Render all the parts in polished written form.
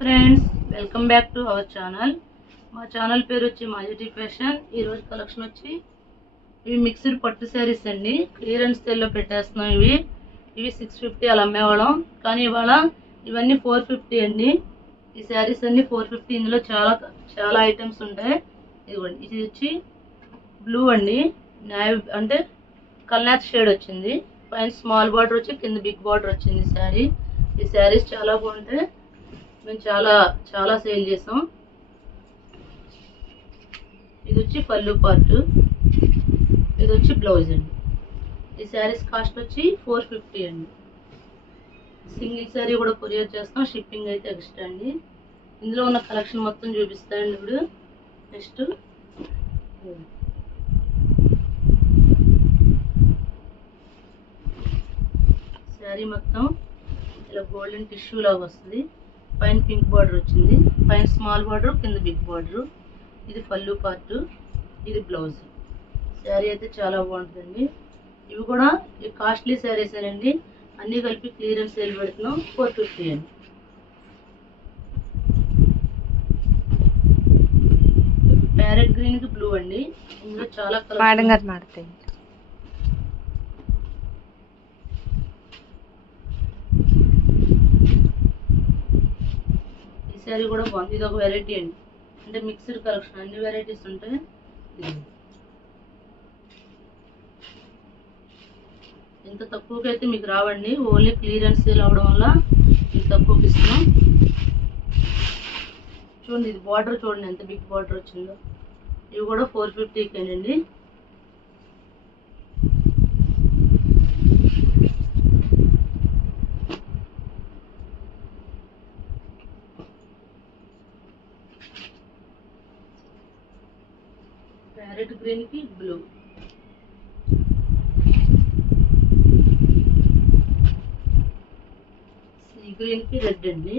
Friends, welcome back to our channel. మా channel పేరు వచ్చి మాజెటీ ఫ్యాషన్. ఈరోజు కలెక్షన్ వచ్చి ఇవి మిక్స్డ్ పట్టు శారీస్ అండి. క్లియరెన్స్ సేల్లో పెట్టేస్తున్నాం. ఇవి 650 అలా అమ్మేవాళ్ళం, కానీ ఇవాళ ఇవన్నీ 450 అండి. ఈ శారీస్ అన్ని 450. ఇందులో చాలా చాలా ఐటమ్స్ ఉంటాయి. ఇదిగోండి, ఇది వచ్చి బ్లూ అండి, నేవీ అంటే కల్నాథ్ షేడ్ వచ్చింది. పైన స్మాల్ బార్డర్ వచ్చి కింద బిగ్ బార్డర్ వచ్చింది శారీ. ఈ శారీస్ చాలా బాగుంటాయి, మేము చాలా చాలా సేల్ చేసాం. ఇది వచ్చి పళ్ళు పార్ట్, ఇది వచ్చి బ్లౌజ్ అండి. ఈ శారీస్ కాస్ట్ వచ్చి 450 అండి. సింగిల్ శారీ కూడా కొరియర్ చేస్తాం, షిప్పింగ్ అయితే ఎక్స్ట్రా అండి. ఇందులో ఉన్న కలెక్షన్ మొత్తం చూపిస్తాయండి. ఇప్పుడు నెక్స్ట్ శారీ మొత్తం ఇలా గోల్డెన్ టిష్యూ లాగా వస్తుంది. పైన పింక్ బార్డర్ వచ్చింది, పైన స్మాల్ బార్డర్, కింద బిగ్ బార్డర్. ఇది పళ్ళు పార్ట్, ఇది బ్లౌజ్. శారీ అయితే చాలా బాగుంటుందండి. ఇవి కూడా కాస్ట్లీ శారీస్ అండి, అన్నీ కలిపి క్లియరెన్స్ సేల్ పెడుతున్నాం. 450 అండి. ప్యారెట్ గ్రీన్ కి బ్లూ అండి. ఇందులో చాలా కలర్. శారీ కూడా బాగుంది. ఇది ఒక వెరైటీ అండి, అంటే మిక్స్డ్ కలెక్షన్, అన్ని వెరైటీస్ ఉంటాయి. ఇంత తక్కువకి అయితే మీకు రావండి, ఓన్లీ క్లియరెన్స్ సేల్ అవడం వల్ల ఇంత తక్కువకి ఇస్తున్నాం. చూడండి, ఇది బార్డర్ చూడండి ఎంత బిగ్ బార్డర్ వచ్చిందో. ఇవి కూడా 450కేనండి. ప్యారెట్ గ్రీన్ కి బ్లూ, సీ గ్రీన్ కి రెడ్ అండి.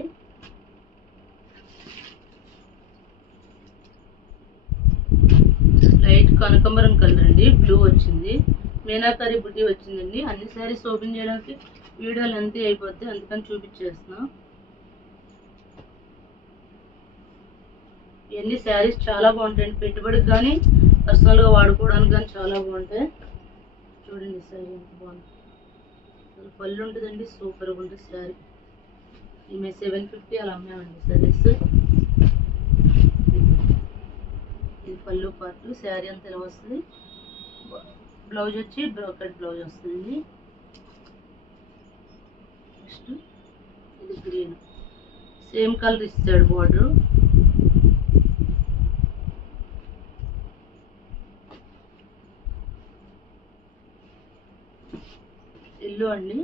లైట్ కనకాంబరం కలర్ అండి, బ్లూ వచ్చింది. మీనాకరి బుట్టి వచ్చిందండి. అన్ని శారీస్ ఓపెన్ చేయడానికి వీడియో లెంత్ అయిపోద్ది, అందుకని చూపించేస్తున్నాం. ఇవన్నీ శారీస్ చాలా బాగుంటాయండి, పెట్టుబడికి కానీ పర్సనల్గా వాడుకోవడానికి కానీ చాలా బాగుంటాయి. చూడండి శారీ ఎంత బాగుంది. పళ్ళు ఉంటుందండి, సూపర్గా ఉంటుంది శారీ. మేము 750 అలా అమ్మామండి శారీస్. ఇది పళ్ళు పార్ట్. శారీ అంతా ఇలా వస్తుంది. బ్లౌజ్ వచ్చి బ్రోకెట్ బ్లౌజ్ వస్తుంది. నెక్స్ట్ ఇది గ్రీన్, సేమ్ కలర్ ఇస్తాడు బార్డర్. ఎల్లో అండి,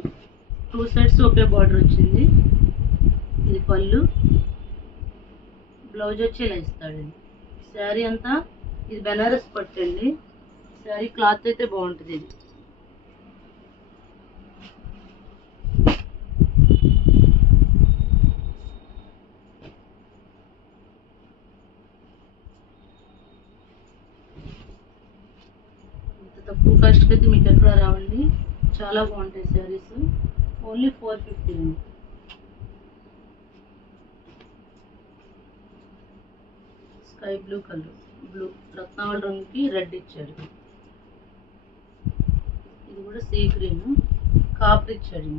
2 సైడ్స్ ఒకే బార్డర్ వచ్చింది. ఇది పళ్ళు, బ్లౌజ్ వచ్చి ఇలా ఇస్తాడండి. శారీ అంతా ఇది బెనారస్ పట్టు అండి. శారీ క్లాత్ అయితే బాగుంటుంది. ఇది ఇంత తక్కువ కాస్ట్కి అయితే మీకు ఎక్కడ రావండి, చాలా బాగుంటాయి శారీస్. ఓన్లీ 450 అండి. స్కై బ్లూ కలర్, బ్లూ రత్నావళి రంగుకి రెడ్ ఇచ్చాడు. ఇది కూడా సీ గ్రీన్, కాపర్ ఇచ్చాడు.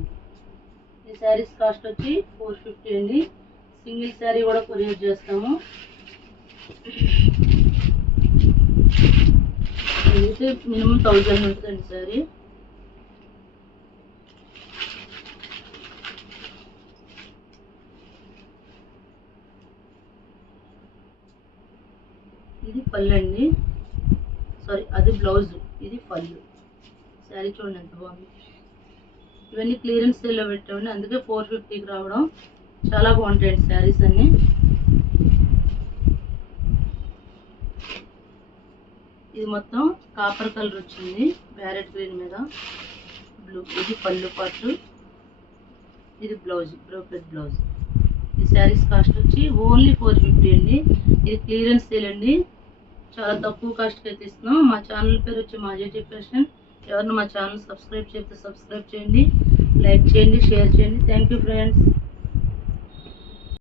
ఈ శారీస్ కాస్ట్ వచ్చి 450 అండి. సింగిల్ శారీ కూడా కొరియర్ చేస్తాము. అయితే మినిమం 1000 ఉంటుందండి శారీ. ఇది పళ్ళు అండి, సారీ అది బ్లౌజ్, ఇది పళ్ళు. శారీ చూడండి ఎంత బాగుంది. ఇవన్నీ క్లియరెన్స్ సేల్లో పెట్టామండి, అందుకే 450కి రావడం. చాలా బాగుంటాయండి శారీస్ అన్ని. ఇది మొత్తం కాపర్ కలర్ వచ్చింది, ప్యారెట్ గ్రీన్ మీద బ్లూ. ఇది పళ్ళు పార్ట్, ఇది బ్లౌజ్, బ్రోకెట్ బ్లౌజ్. ఈ శారీస్ కాస్ట్ వచ్చి ఓన్లీ 450 అండి. ఇది క్లియరెన్స్ సేల్ అండి, చాలా తక్కువ కాస్ట్కి అయితే ఇస్తున్నాం. మా ఛానల్ పేరు వచ్చి మాజెటీ ఫ్యాషన్. ఎవరిని మా ఛానల్ సబ్స్క్రైబ్ చేస్తే సబ్స్క్రైబ్ చేయండి, లైక్ చేయండి, షేర్ చేయండి. Thank you friends.